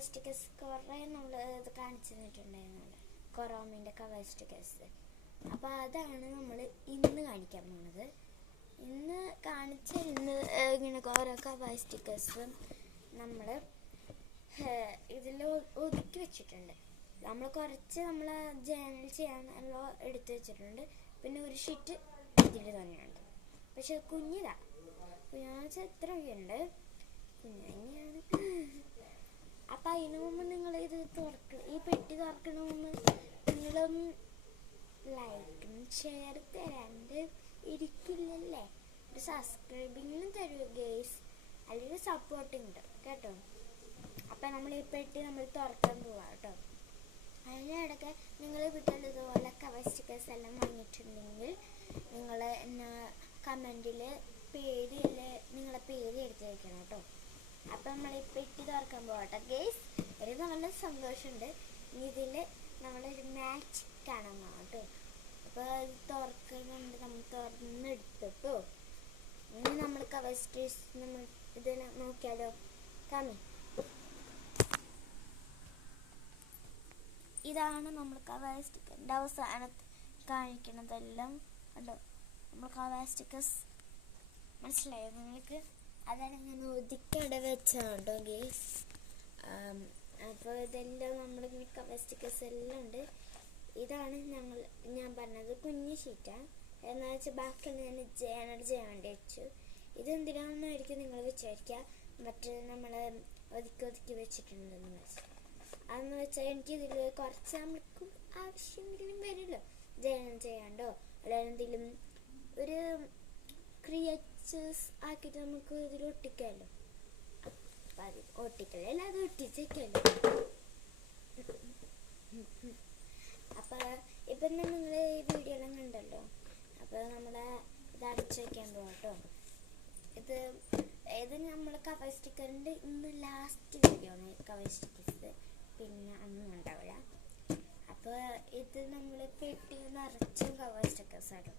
Cover stickers കുറേ നമ്മൾ ഇത് കാണിച്ചു തന്നിട്ടുണ്ടായിരുന്നുണ്ട്, കൊറോമിൻ്റെ കവർ സ്റ്റിക്കേഴ്സ്. അപ്പോൾ അതാണ് നമ്മൾ ഇന്ന് കാണിക്കാൻ പോകുന്നത്. ഇന്ന് ഇങ്ങനെ ഓരോ കവർ സ്റ്റിക്കേഴ്സും നമ്മൾ ഇതിൽ ഒതുക്കി വെച്ചിട്ടുണ്ട്. നമ്മൾ കുറച്ച് ജേണൽ ചെയ്യാനുള്ള എടുത്ത് വെച്ചിട്ടുണ്ട്. പിന്നെ ഒരു ഷീറ്റ് ഇതിൽ തന്നെയുണ്ട്, പക്ഷെ കുഞ്ഞിതാണ്. കുഞ്ഞാന്ന് വെച്ചാൽ ഇത്രയൊക്കെ ഉണ്ട്, കുഞ്ഞാണ്. അപ്പം അതിന് മുമ്പ് നിങ്ങൾ ഇത് ഈ പെട്ടി തുറക്കണ മുമ്പ് നിങ്ങളും ലൈക്കും ഷെയർ തരാണ്ട് ഇരിക്കില്ലല്ലേ? ഒരു സബ്സ്ക്രൈബിങ്ങിനും തരൂ ഗേസ്, അല്ലെങ്കിൽ സപ്പോർട്ടിങ് ഉണ്ട് കേട്ടോ. അപ്പം നമ്മൾ ഈ പെട്ടി തുറക്കാൻ പോവാം കേട്ടോ. അതിനിടയ്ക്ക് നിങ്ങൾ വീട്ടിൽ ഇതുപോലെ കവർ സ്റ്റിക്കേഴ്സ് എല്ലാം വാങ്ങിയിട്ടുണ്ടെങ്കിൽ നിങ്ങൾ കമൻറ്റിൽ നിങ്ങളെ പേര് എടുത്ത് വയ്ക്കണം കേട്ടോ. അപ്പം നമ്മൾ ഈ പെട്ടി തുറക്കാൻ പോകട്ടെ ഗേസ്. ഒരു നല്ല സന്തോഷമുണ്ട്. ഇതിൽ നമ്മളൊരു മാച്ച് കാണാൻ പോകാം കേട്ടോ. അപ്പോൾ അത് തുറക്കുന്നുണ്ട്, നമ്മൾ തുറന്നെടുത്തിട്ടോ. ഇനി നമ്മൾ കവർ സ്റ്റിക്കേഴ്സ് ഇത് നോക്കിയാലോ. കമ്മി ഇതാണ് നമ്മൾ കവർ സ്റ്റിക്കറിൻ്റെ അവസാനത്ത് കാണിക്കണതെല്ലാം കണ്ടോ. നമ്മൾ കവർ സ്റ്റിക്കേഴ്സ് മനസ്സിലായോ നിങ്ങൾക്ക്? അതാണ് ഞാൻ ഒതുക്കിടെ വെച്ചാണ് കേട്ടോ ഗേസ്. അപ്പോൾ ഇതെല്ലാം നമ്മളിങ്ങനെ കവർ സ്റ്റിക്കേഴ്സ് എല്ലാം ഉണ്ട്. ഇതാണ് ഞാൻ പറഞ്ഞത് കുഞ്ഞു ഷീറ്റാണ്. എന്ന് വെച്ചാൽ ബാക്കിയുള്ള ഞാൻ ജേണൽ ചെയ്യാൻ വേണ്ടി വെച്ചു. ഇതെന്തിനാണെന്നായിരിക്കും നിങ്ങൾ വിചാരിക്കുക, മറ്റേ നമ്മൾ ഒതുക്കി വെച്ചിട്ടുണ്ടെന്ന് വെച്ചാൽ. അതെന്ന് വെച്ചാൽ എനിക്കിതിൽ കുറച്ച് നമ്മൾക്കും ആവശ്യമെങ്കിലും വരുമല്ലോ, ജേണൽ ചെയ്യാണ്ടോ അല്ല എന്തെങ്കിലും ഒരു ക്രിയേച്ചേഴ്സ് ആക്കിയിട്ട് നമുക്ക് ഇതിൽ ഒട്ടിക്കാമല്ലോ. അപ്പം അത് ഒട്ടിക്കലല്ല, അത് ഒട്ടിച്ചേക്കല്ലോ. അപ്പം ഇപ്പം നിങ്ങൾ ഈ വീഡിയോ എല്ലാം കണ്ടല്ലോ. അപ്പോൾ നമ്മളെ ഇത് അടച്ചു വയ്ക്കാൻ പോകാം കേട്ടോ. ഇത് നമ്മൾ കവർ സ്റ്റിക്കറിൻ്റെ ഇന്ന് ലാസ്റ്റ് വീഡിയോ ആണ് കവർ സ്റ്റിക്കേഴ്സ്, പിന്നെ ഒന്നും ഉണ്ടാവില്ല. അപ്പോൾ ഇത് നമ്മൾ പെട്ടി നിറച്ചും കവർ സ്റ്റിക്കേഴ്സ് ആണ്.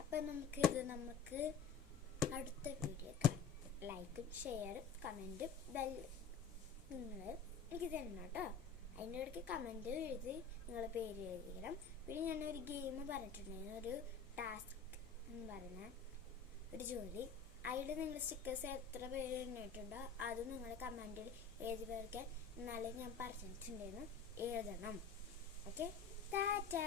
അപ്പം നമുക്ക് അടുത്ത വീഡിയോ കാണാം. ലൈക്കും ഷെയറും കമൻറ്റും നിങ്ങൾ എനിക്ക് തരണം കേട്ടോ. അതിൻ്റെ ഇടയ്ക്ക് കമൻറ്റ് എഴുതി നിങ്ങളെ പേര് എഴുതിക്കണം. പിന്നെ ഞാനൊരു ഗെയിം പറഞ്ഞിട്ടുണ്ടായിരുന്നു, ഒരു ടാസ്ക് എന്ന് പറയുന്ന ഒരു ജോലി. അതിൽ നിങ്ങൾ സ്റ്റിക്കേഴ്സ് എത്ര പേര് എണ്ണിട്ടുണ്ടോ അത് നിങ്ങൾ കമൻറ്റിൽ എഴുതി പേർക്കാൻ, എന്നാലേ ഞാൻ പറഞ്ഞിട്ടുണ്ടായിരുന്നു എഴുതണം. ഓക്കെ, ടാറ്റാ.